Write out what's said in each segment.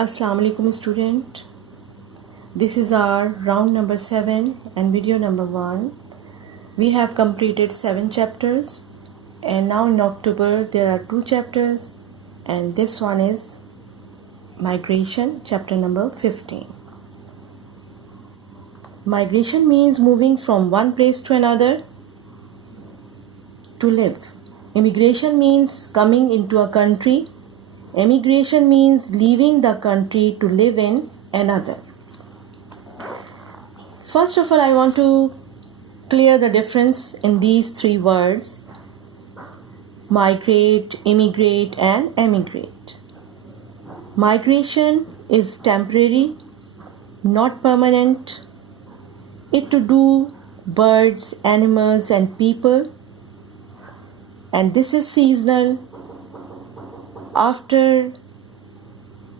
Assalamu alaikum student. This is our round number 7 and video number 1. We have completed 7 chapters and now in October there are 2 chapters and this one is migration, chapter number 15. Migration means moving from one place to another to live. Immigration means coming into a country. Emigration means leaving the country to live in another. First of all, I want to clear the difference in these 3 words: migrate, immigrate, and emigrate. Migration is temporary, not permanent. It to do birds, animals, and people, and this is seasonal. After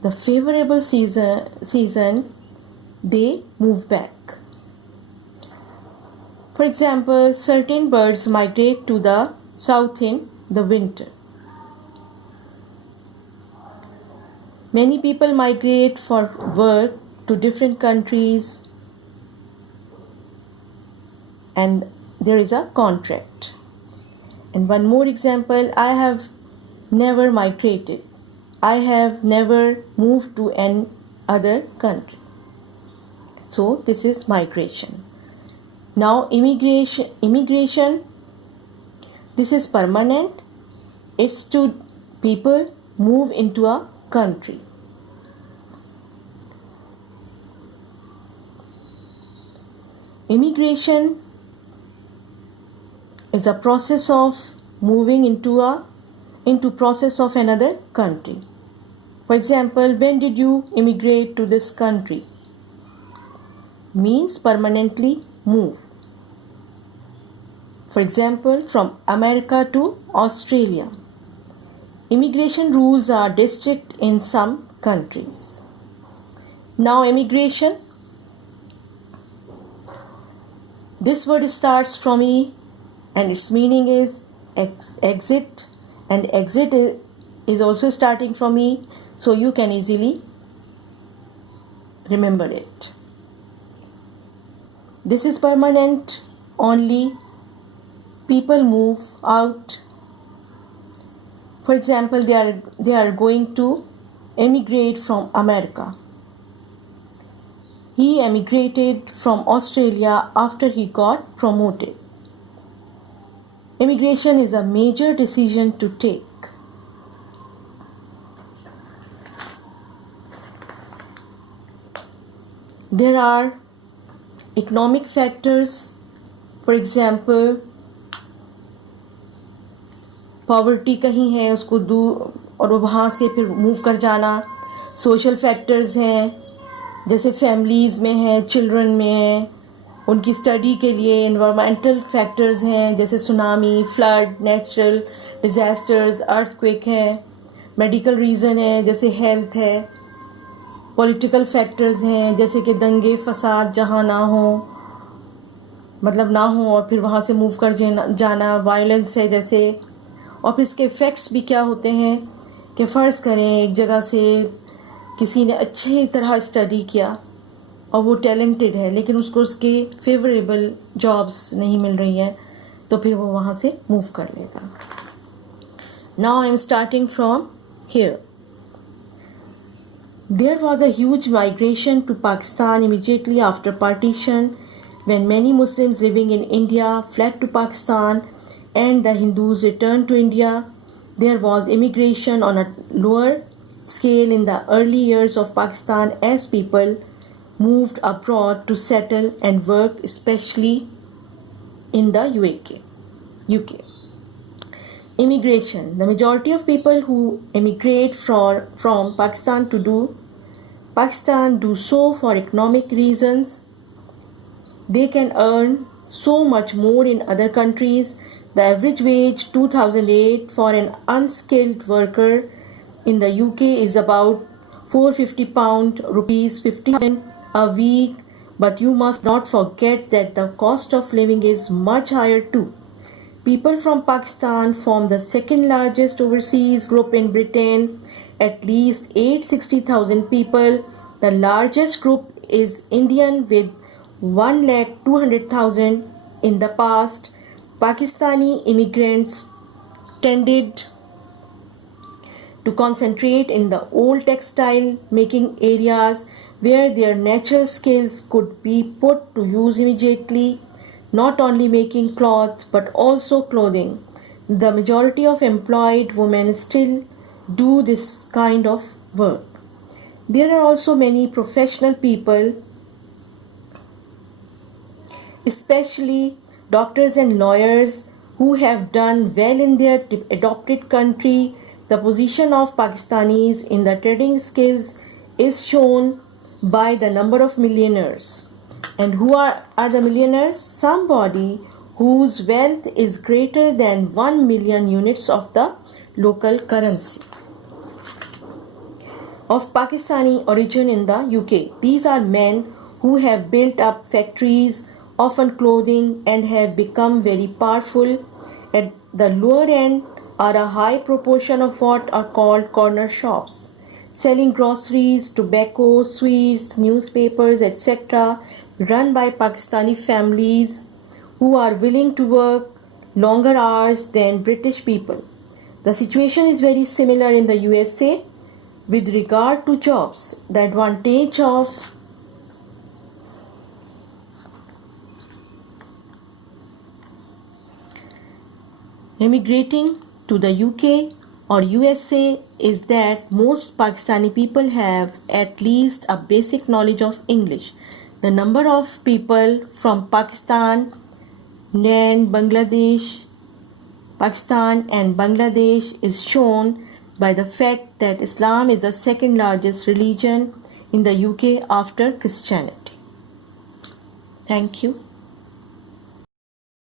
the favorable season, they move back. For example, certain birds migrate to the south in the winter. Many people migrate for work to different countries and there is a contract. And one more example, I have never migrated. I have never moved to an other country. So this is migration. Now immigration, this is permanent. It's to people move into a country. Immigration is a process of moving into process of another country. For example, when did you immigrate to this country? Means permanently move. For example, from America to Australia. Immigration rules are strict in some countries. Now immigration. This word starts from E and its meaning is exit. And exit is also starting from E, so you can easily remember it. This is permanent, only people move out. For example, they are going to emigrate from America. He emigrated from Australia after he got promoted. Immigration is a major decision to take. There are economic factors, for example, poverty कहीं है उसको दूर और वहाँ से फिर move कर जाना. Social factors हैं जैसे families में है, children में है, उनकी स्टडी के लिए. एनवायरमेंटल फैक्टर्स हैं जैसे tsunami, flood, natural disasters, earthquake हैं. मेडिकल रीज़न है जैसे हेल्थ है. पॉलिटिकल फैक्टर्स हैं जैसे कि दंगे फसाद जहाँ ना हो, मतलब ना हो और फिर वहाँ से मूव कर जाना. वायलेंस है जैसे. और फिर इसके इफ़ेक्ट्स भी क्या होते हैं कि फ़र्ज़ करें एक जगह से किसी ने अच्छी तरह स्टडी किया और वो टैलेंटेड है लेकिन उसको उसके फेवरेबल जॉब्स नहीं मिल रही हैं, तो फिर वो वहाँ से मूव कर लेगा. Now I am starting from here. There was a huge migration to Pakistan immediately after partition when many Muslims living in India fled to Pakistan and the Hindus returned to India. There was immigration on a lower scale in the early years of Pakistan as people moved abroad to settle and work, especially in the UK. Immigration. The majority of people who emigrate from Pakistan do so for economic reasons. They can earn so much more in other countries. The average wage 2008 for an unskilled worker in the UK is about £450, rupees 50 a week, but you must not forget that the cost of living is much higher too. People from Pakistan form the second largest overseas group in Britain at least 860,000 people. The largest group is Indian with 1,200,000. In the past, Pakistani immigrants tended to concentrate in the old textile making areas where their natural skills could be put to use immediately, not only making cloths but also clothing. The majority of employed women still do this kind of work. There are also many professional people, especially doctors and lawyers, who have done well in their adopted country. The position of Pakistanis in the trading skills is shown by the number of millionaires. And who are the millionaires? Somebody whose wealth is greater than 1 million units of the local currency. Of Pakistani origin in the UK. These are men who have built up factories, often clothing, and have become very powerful. At the lower end are a high proportion of what are called corner shops, selling groceries, tobacco, sweets, newspapers, etc., run by Pakistani families who are willing to work longer hours than British people. The situation is very similar in the USA with regard to jobs. The advantage of immigrating to the UK or USA is that most Pakistani people have at least a basic knowledge of English. The number of people from Pakistan and Bangladesh is shown by the fact that Islam is the second largest religion in the UK after Christianity. Thank you.